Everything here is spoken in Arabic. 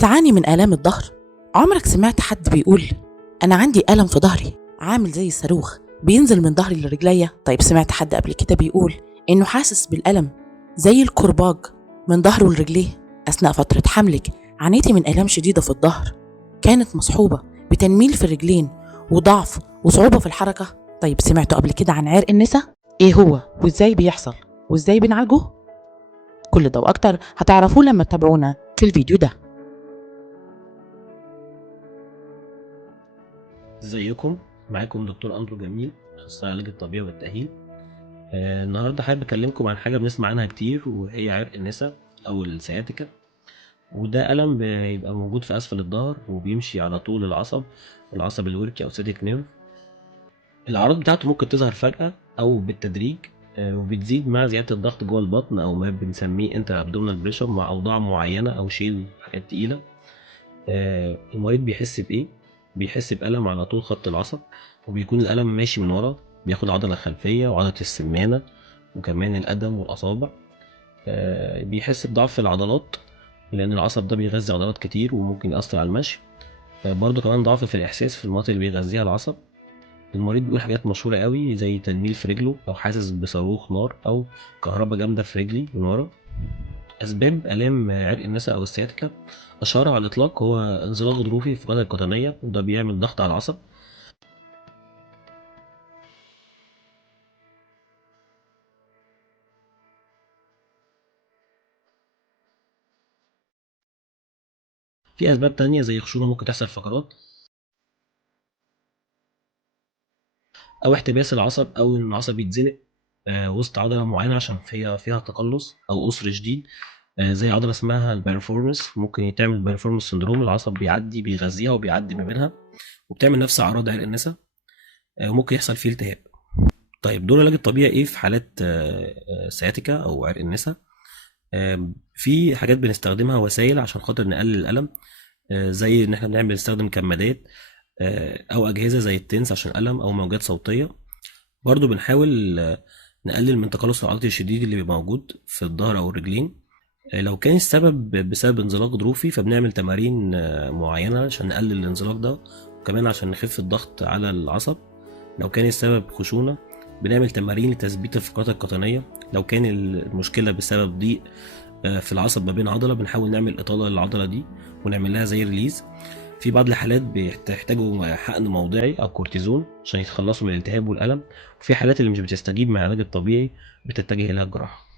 بتعاني من آلام الظهر؟ عمرك سمعت حد بيقول أنا عندي ألم في ظهري عامل زي الصاروخ بينزل من ظهري لرجليا؟ طيب سمعت حد قبل كده بيقول إنه حاسس بالألم زي الكرباج من ظهره لرجليه؟ أثناء فترة حملك عانيتي من آلام شديدة في الظهر كانت مصحوبة بتنميل في الرجلين وضعف وصعوبة في الحركة؟ طيب سمعتوا قبل كده عن عرق النسا؟ إيه هو وإزاي بيحصل وإزاي بنعالجه؟ كل ده وأكتر هتعرفوه لما تتابعونا في الفيديو ده. ازيكم؟ معاكم دكتور أندرو جميل، اخصائي علاج الطبيعي والتأهيل. النهارده حابب اكلمكم عن حاجه بنسمع عنها كتير وهي عرق النسا او السياتيكا. وده ألم بيبقى موجود في اسفل الظهر وبيمشي على طول العصب الوركي او سيتيك نيرف. الاعراض بتاعته ممكن تظهر فجأة او بالتدريج، وبتزيد مع زيادة الضغط جوه البطن او ما بنسميه انتر ابدومينال بريشر مع اوضاع معينة او شيل حاجات تقيلة. المريض بيحس بإيه؟ بيحس بألم على طول خط العصب، وبيكون الألم ماشي من ورا، بياخد العضلة الخلفية وعضلة السمانة وكمان القدم والأصابع. بيحس بضعف في العضلات لأن العصب ده بيغذي عضلات كتير وممكن يأثر على المشي. برضه كمان ضعف في الإحساس في المناطق اللي بيغذيها العصب. المريض بيقول حاجات مشهورة قوي زي تنميل في رجله أو حاسس بصاروخ نار أو كهربا جامدة في رجلي من ورا. أسباب آلام عرق النسا أو السياتيكا أشهرها على الإطلاق هو انزلاق غضروفي في الغدة القطنية، وده بيعمل ضغط على العصب. في أسباب تانية زي خشونة ممكن تحصل في فقرات، أو احتباس العصب أو إن العصب يتزنق وسط عضلة معينة عشان فيها تقلص أو قصر شديد. زي عضلة اسمها البيرفورمس، ممكن يتعمل بيرفورمس سندروم، العصب بيعدي بيغذيها وبيعدي ما بينها وبتعمل نفس أعراض عرق النسا. وممكن يحصل فيه التهاب. طيب دور العلاج الطبيعي إيه في حالات سياتيكا أو عرق النسا؟ في حاجات بنستخدمها وسائل عشان خاطر نقلل الألم، زي إن احنا بنستخدم كمادات أو أجهزة زي التنس عشان الألم أو موجات صوتية. برضو بنحاول نقلل من تقلص العضلي الشديد اللي بيبقى موجود في الظهر أو الرجلين. لو كان السبب بسبب انزلاق ظروفي فبنعمل تمارين معينة عشان نقلل الانزلاق ده، وكمان عشان نخف الضغط على العصب. لو كان السبب خشونة بنعمل تمارين لتثبيت الفقرات القطنية. لو كان المشكلة بسبب ضيق في العصب ما بين عضلة بنحاول نعمل إطالة للعضلة دي ونعمل لها زي ريليز. في بعض الحالات بيحتاجوا حقن موضعي أو كورتيزون عشان يتخلصوا من الالتهاب والألم، وفي حالات اللي مش بتستجيب مع العلاج الطبيعي بتتجه إلى الجراحة.